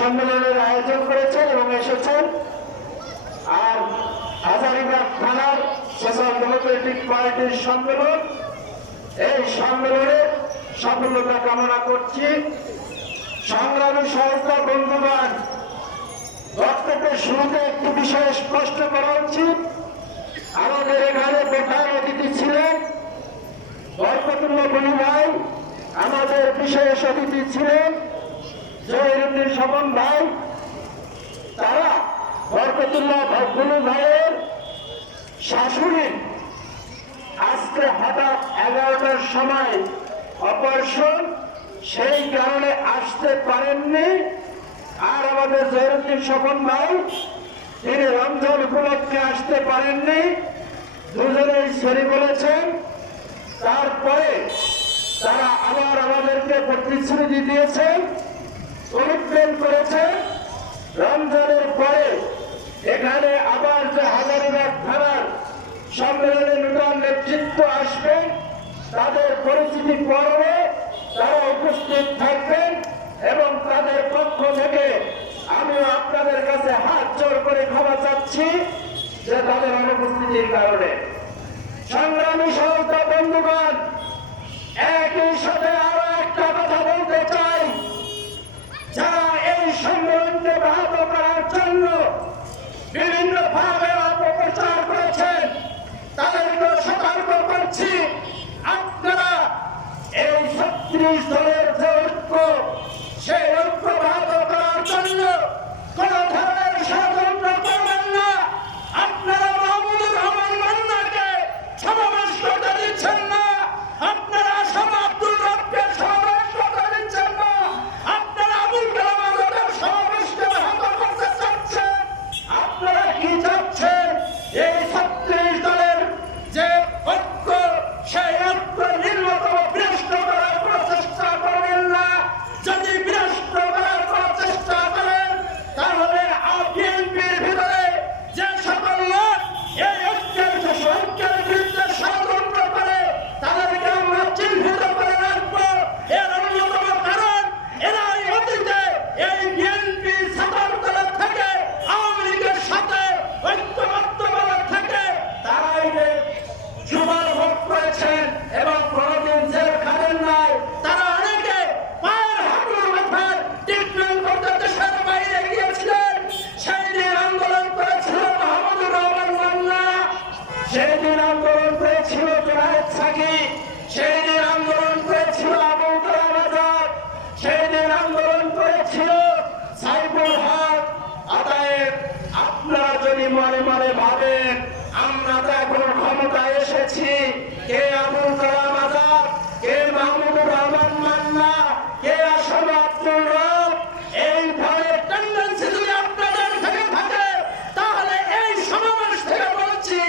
সম্মেলনের আয়োজন করেছেন এবং এসেছেন। আর হাজারীবাগ থানার সোশ্যাল ডেমোক্রেটিক পার্টির সম্মেলন, এই সম্মেলনের সফলতা কামনা করছি। সংগ্রামী সংস্থা বন্ধুগণ, বক্তব্যের শুরুতে একটি বিষয় স্পষ্ট করা উচিত। আমাদের এখানে প্রধান অতিথি ছিলেন বরকতুল্লাহ বলি ভাই, আমাদের বিশেষ অতিথি ছিলেন জহিরুদ্দিন স্বপন ভাই। তারা বরকতুল্লাহ বলি ভাইয়ের শাশুড়ি আজকে হঠাৎ 11টার সময় অপারেশন, সেই কারণে আসতে পারেননি। আর আমাদের জহিরুদ্দিন স্বপন ভাই তিনি রমজান উপলক্ষে আসতে পারেননি, দুজনেই সরি বলেছেন। তারপরে তারা আবার আমাদেরকে প্রতিশ্রুতি দিয়েছেন, কমিটমেন্ট করেছেন রমজানের পরে এখানে আবার যে হাজারীবাগ থানার সম্মেলনে নূতন নেতৃত্ব আসবে, তাদের পরিচিতি পর্বে তারা উপস্থিত থাকবেন এবং তাদের পক্ষ থেকে আমিও আপনাদের কাছে হাত জোর করে ক্ষমা চাচ্ছি যে তাদের অনুপস্থিতির কারণে। সংগ্রামী সংস্থা বন্ধুগণ, একই সাথে আরো একটা কথা বলতে চাই, যারা এই সম্মেলনকে ব্যাহত করার জন্য বিভিন্ন ভাবে অপপ্রচার করেছেন তাদেরকে সতর্ক করছি, আপনারা এই 36 দলের যে ঐক্য, সেই ঐক্য ব্যাহত করার জন্য কোন ধরনের ষড়যন্ত্র করবেন না। আপনারা মাহমুদুর রহমান মান্নাকে সমাবেশ করতে দিচ্ছেন না, আপনারা আসাম আব্দুল রবকে সমাবেশ করতে দিচ্ছেন না, আপনারা আবুল কালাম আজাদের সমাবেশকে ব্যাহত করতে চাচ্ছেন। আপনারা কি চাচ্ছেন? এই 36 দলের যে ঐক্য, সেই ঐক্য নিম্নতম বিনষ্ট করার প্রচেষ্টা করবেন না। যদি বিনষ্ট করার প্রচেষ্টা করেন তাহলে বিএনপির ভিতরে যে সকল লোক এই ঐক্যের বিরুদ্ধে ষড়যন্ত্র করে তাদেরকে আমরা চিহ্নিত করে রাখবো। এর অন্যতম কারণ এরা অতীতে এই বিএনপি ছাত্র দলের থেকে আওয়ামী লীগের সাথে ঐক্যবদ্ধভাবে থেকে তারাই সুবার ভোট করেছেন এবং কোনদিন জেল খাবেন নাই। তারা অনেকে পায়ের হাঁটুর মাথার ট্রিটমেন্ট করতে দেশের বাইরে গিয়েছিলেন। সেই দিন আন্দোলন করেছিল মাহমুদুর রহমান মান্না, সেই দিন আন্দোলন করেছিল জুনায়েদ সাকি, সেই দিন আন্দোলন করেছিল আবুল কালাম আজাদ, সেই দিন আন্দোলন করেছিল সাইফুল হক আতায়েব। আপনারা যদি মনে মনে ভাবেন আমরা তো এখন ক্ষমতায় এসেছি, কে আবুল কালাম আজাদ, কে মাহমুদুর রহমান মান্না, কে আসাম আব্দুল রব, এই ধরনের টেন্ডেন্সি যদি আপনাদের থেকে থাকে তাহলে এই সমাবেশ থেকে বলছি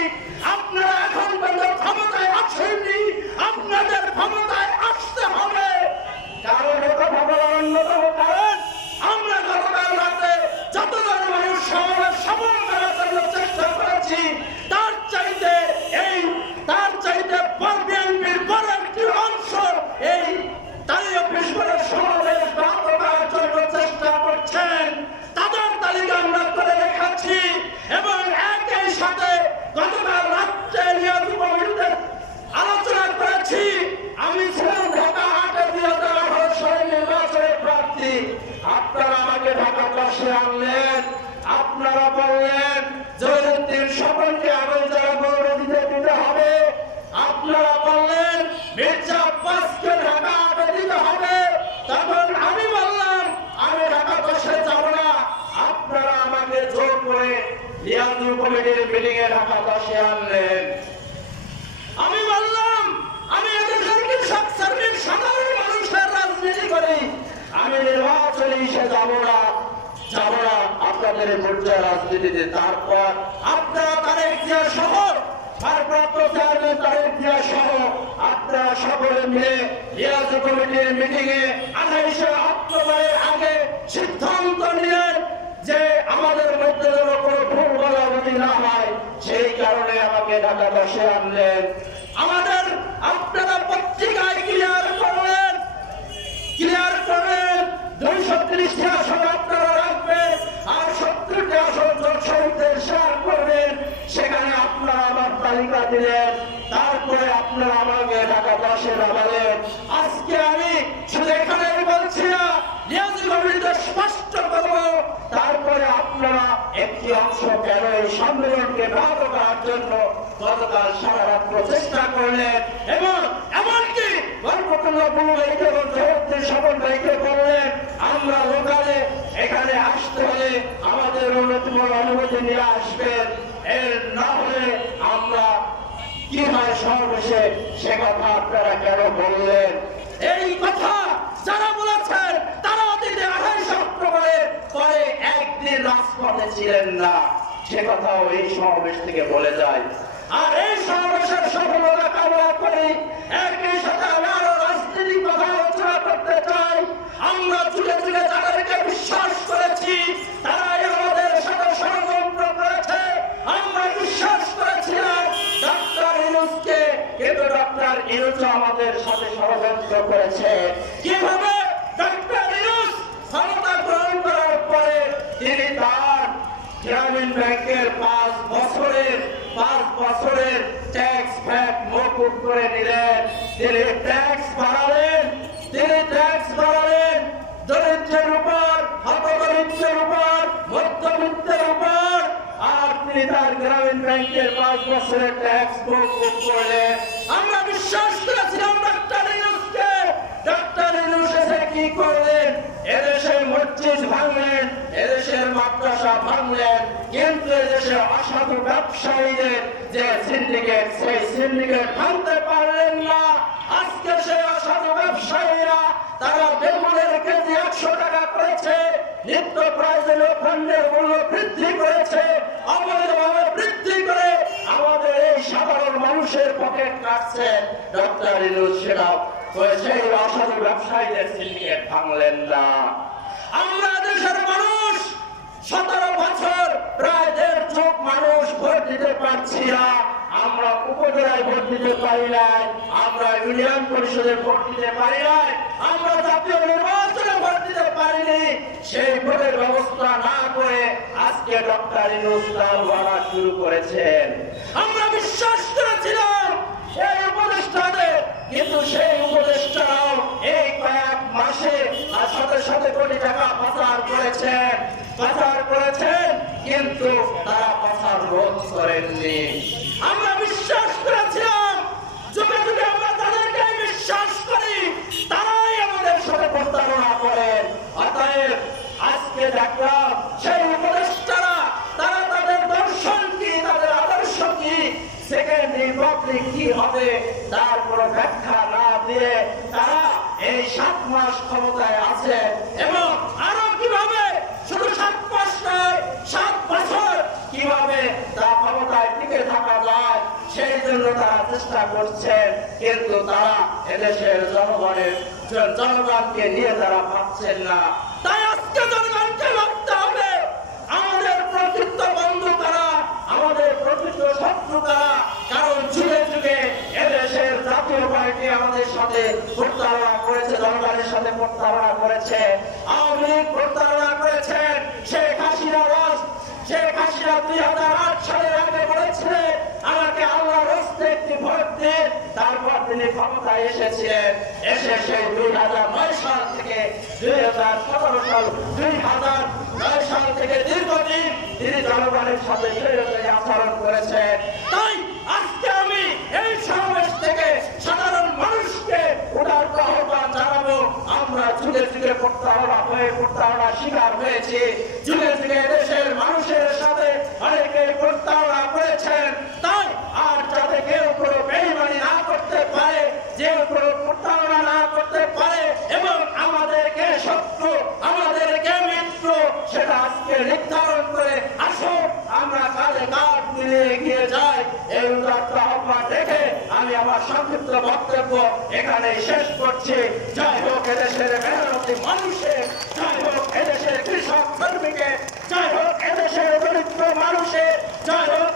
আপনারা এখন পর্যন্ত ক্ষমতায় আসেননি, আপনাদের ক্ষমতায় আসতে হবে। কারণ কথা বলার অন্যতম কারণ আমরা গতকাল রাতে যতজন মানুষ সমাবেশ সফল করার জন্য চেষ্টা করেছি তার চাইতে বিএনপির বড় একটি অংশ এই তালিকা অফিস করে সমাবেশ ব্যাহত করার জন্য চেষ্টা করছেন। তাদের তালিকা আমরা করে রেখেছি এবং একই সাথে গতকাল রাত্রে নিয়োজিত কমিটিতে আলোচনা করেছি। আমি ছিলাম ঢাকা 8 2018 সালের নির্বাচনের প্রার্থী, আপনারা আমাকে ঢাকা 10-এ আনলেন। আপনারা বললেন জহিরুদ্দিন স্বপনকে আগে যারা গৌরব দিতে হবে, আপনারা বললেন মির্জা আব্বাসকে ঢাকা 8-এ দিতে হবে। তখন আমি বললাম আমি ঢাকা 10-এ যাব না, আপনারা আমাকে জোর করে লিয়াজু কমিটির মিটিং এ ঢাকা 10-এ আনলেন। আমি বললাম আমি এদেশের কৃষক শ্রেণীর সাধারণ মানুষের রাজনীতি করি, আমি নির্বাচনে এসে যাব না আপনাদের পর্যায়ে রাজনীতিতে। তারপর আপনারা তারেক জিয়া সহ ভারপ্রাপ্ত চেয়ারম্যান তারেক জিয়া সহ আপনারা সকলে মিলে লিয়াজু কমিটির মিটিং এ 28 অক্টোবরের আগে সিদ্ধান্ত নিলেন যে আমাদের মধ্যে যেন কোনো ভুল বোঝাবুঝি না হয়, সেই কারণে আমাকে ঢাকা 10-এ আনলেন। আমাদের আপনারা পত্রিকায় ক্লিয়ার করলেন 230টি আসন আপনারা তালিকা দিলেন, তারপরে আপনারা আমাকে ঢাকা 10-এর বলেন। আজকে আমি শুধু এখানে বলছি না, নিয়াজি কমিটিতে স্পষ্ট করবো, তারপরে আপনারা একটি অংশ কেন এই সম্মেলনকে ব্যাহত করার জন্য গতকাল সারা রাত প্রচেষ্টা করলেন এবং এমনকি গল্পকুল্লা বুলু ভাইকে এবং জগদ্দীর স্বপন ভাইকে বললেন আমরা লোকালে এখানে আসতে হলে আমাদের অনুমতি নিয়ে আসবেন, এর না হলে আমরা কি হয় সমাবেশে সে কথা আপনারা কেন বললেন? এই কথা যারা বলেছেন তারা অতীতে 28 অক্টোবরের পরে একদিন রাজপথে ছিলেন না, সে কথাও এই সমাবেশ থেকে বলে যায়। আর এই সমাবেশের সফলতা কামনা করি। একই সাথে আমি আরো রাজনৈতিক কথা আলোচনা করতে চাই। আমরা যুগে যুগে যাদেরকে বিশ্বাস করেছি তারাই আমাদের সাথে ষড়যন্ত্র করেছে। আমরা বিশ্বাস করেছিলাম ডক্টর ইউনূসকে, কিন্তু ডক্টর ইউনূস আমাদের সাথে ষড়যন্ত্র করেছে। কিভাবে? ডক্টর ইউনূস ক্ষমতা গ্রহণ করার পরে তিনি তার গ্রামীণ ব্যাংকের 5 বছরের ট্যাক্স ফ্যাট মওকুফ করে নিলেন। তিনি ট্যাক্স বাড়ালেন দরিদ্রের উপর, হতদরিদ্রের উপর, মধ্যবিত্তের উপর। আর তিনি তার গ্রামীণ ব্যাংকের 5 বছরের ট্যাক্স মওকুফ করলেন। আমরা বিশ্বাস করেছিলাম ডক্টর ইউনূসকে। ডক্টর ইউনূস এসে কি করলেন? এদেশের মসজিদ ভাঙলেন, এদেশের মাদ্রাসা ভাঙলেন, কিন্তু এদেশের অসাধু ব্যবসায়ীদের যে সিন্ডিকেট, সেই সিন্ডিকেট ভাঙতে পারলেন না। আজকে সেই অসাধু ব্যবসায়ীরা তারা বেগুনের কেজি 100 টাকা করেছে, নিত্য প্রয়োজনীয় পণ্যের মূল্য বৃদ্ধি করেছে, অবৈধভাবে বৃদ্ধি করে আমাদের এই সাধারণ মানুষের পকেট কাটছে। ডক্টর ইউনূস সেটাও সেই অসাধু ব্যবসায়ীদের সিন্ডিকেট ভাঙলেন না। আমরা দেশের মানুষ 17 বছর প্রায় 1.5 লাখ মানুষ ভোট দিতে পারছি না। আমরা উপজেলায় ভোট দিতে পারি নাই, আমরা ইউনিয়ন পরিষদে ভোট দিতে পারি নাই, আমরা জাতীয় নির্বাচনে ভোট দিতে পারিনি। সেই ভোটের ব্যবস্থা না করে আজকে ডক্টর ইউনূস তার ওয়াদা শুরু করেছেন। আমরা বিশ্বাস করেছিলাম সেই উপদেষ্টাদের, কিন্তু সেই উপদেষ্টারাও এই কয়েক মাসে শত কোটি টাকা পাচার করেছেন, কিন্তু তারা পাচার রোধ করেননি। আমরা বিশ্বাস করেছিলাম, যুগে যুগে আমরা তাদেরকে বিশ্বাস করি, তারাই আমাদের সাথে প্রতারণা করেন। অতএব আজকে দেখলাম সেই উপদেষ্টারা তারা তাদের দর্শন কি, তাদের আদর্শ কি, সেকেন্ড রিপাবলিক কি হবে তার কোনো ব্যাখ্যা না দিয়ে তারা এই 7 মাস ক্ষমতায় আছে এবং আরো কিভাবে শুধু 7 মাস নয় 7 বছর কিভাবে তা ক্ষমতায় টিকে থাকা যায় সেই জন্য তারা চেষ্টা করছেন, কিন্তু তারা এদেশের জনগণকে নিয়ে তারা ভাবছেন না। তাই আজকে জনগণকে ভাবতে হবে আমাদের প্রকৃত বন্ধু কারা, আমাদের প্রকৃত শত্রু কারা। কারণ যুগে যুগে এদেশের জাতীয় পার্টি আমাদের সাথে প্রতারণা করেছে, জনগণের সাথে প্রতারণা করেছে, আওয়ামী লীগ প্রতারণা করেছেন। শেখ হাসিনা 2008 সালের আগে বলেছিলেন আমাকে আল্লাহর রাস্তায় একটি ভোট দিন, তারপর তিনি ক্ষমতায় এসেছিলেন। এসে সেই 2009 সাল থেকে 2009 সাল থেকে দীর্ঘদিন তিনি জনগণের সাথে স্বৈরাচারী আচরণ করেছেন। তাই আজকে আমি এই সমাবেশ থেকে সাধারণ মানুষকে উদারত আহ্বান জানাবো, আমরা যুগে যুগে প্রতারণা শিকার হয়েছি, যুগে যুগে দেশের মানুষের সাথে অনেকে প্রতারণা করেছেন। তাই আর যাতে কেউ কোনো বেইমানি না করতে পারে, যে কোনো প্রতারণা না করতে পারে এবং আমাদেরকে শত্রু আমাদেরকে মিত্র সেটা আজকে নির্ধারণ করে আসো আমরা কাঁধে কাঁধ মিলিয়ে এগিয়ে যাই। এই উদাত্ত আহ্বান রেখে আমি আমার সংক্ষিপ্ত বক্তব্য এখানে শেষ করছি। জয় হোক এদেশের মেহনতি মানুষের, জয় হোক এদেশের কৃষক শ্রমিকের, জয় হোক এদেশের দরিদ্র মানুষের, জয় হোক